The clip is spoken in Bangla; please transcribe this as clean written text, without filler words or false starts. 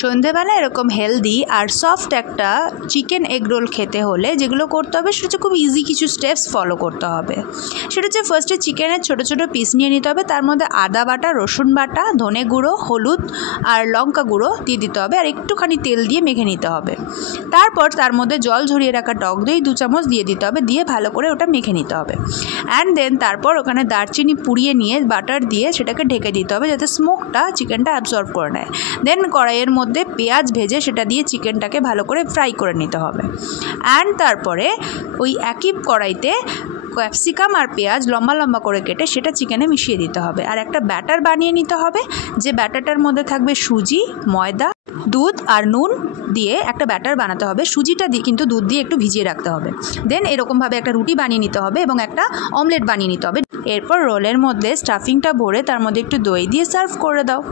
সন্ধেবেলা এরকম হেলদি আর সফট একটা চিকেন এগ রোল খেতে হলে যেগুলো করতে হবে সেটা হচ্ছে খুব ইজি কিছু স্টেপস ফলো করতে হবে। সেটা হচ্ছে ফার্স্টে চিকেনের ছোটো ছোটো পিস নিয়ে নিতে হবে, তার মধ্যে আদা বাটা, রসুন বাটা, ধনে গুঁড়ো, হলুদ আর লঙ্কা গুঁড়ো দিয়ে দিতে হবে আর একটুখানি তেল দিয়ে মেখে নিতে হবে। তারপর তার মধ্যে জল ঝরিয়ে রাখা টক দই 2 চামচ দিয়ে দিতে হবে, দিয়ে ভালো করে ওটা মেখে নিতে হবে। অ্যান্ড দেন তারপর ওখানে দারচিনি পুড়িয়ে নিয়ে বাটার দিয়ে সেটাকে ঢেকে দিতে হবে যাতে স্মোকটা চিকেনটা অ্যাবজর্ব করে নেয়। দেন কড়াইয়ের মধ্যে পেঁয়াজ ভেজে সেটা দিয়ে চিকেনটাকে ভালো করে ফ্রাই করে নিতে হবে। অ্যান্ড তারপরে ওই একই কড়াইতে ক্যাপসিকাম আর পেঁয়াজ লম্বা লম্বা করে কেটে সেটা চিকেনে মিশিয়ে দিতে হবে। আর একটা ব্যাটার বানিয়ে নিতে হবে, যে ব্যাটারটার মধ্যে থাকবে সুজি, ময়দা, দুধ আর নুন দিয়ে একটা ব্যাটার বানাতে হবে। সুজিটা দিয়ে কিন্তু দুধ দিয়ে একটু ভিজিয়ে রাখতে হবে। দেন এরকমভাবে একটা রুটি বানিয়ে নিতে হবে এবং একটা অমলেট বানিয়ে নিতে হবে। এরপর রোলের মধ্যে স্টাফিংটা ভরে তার মধ্যে একটু দই দিয়ে সার্ভ করে দাও।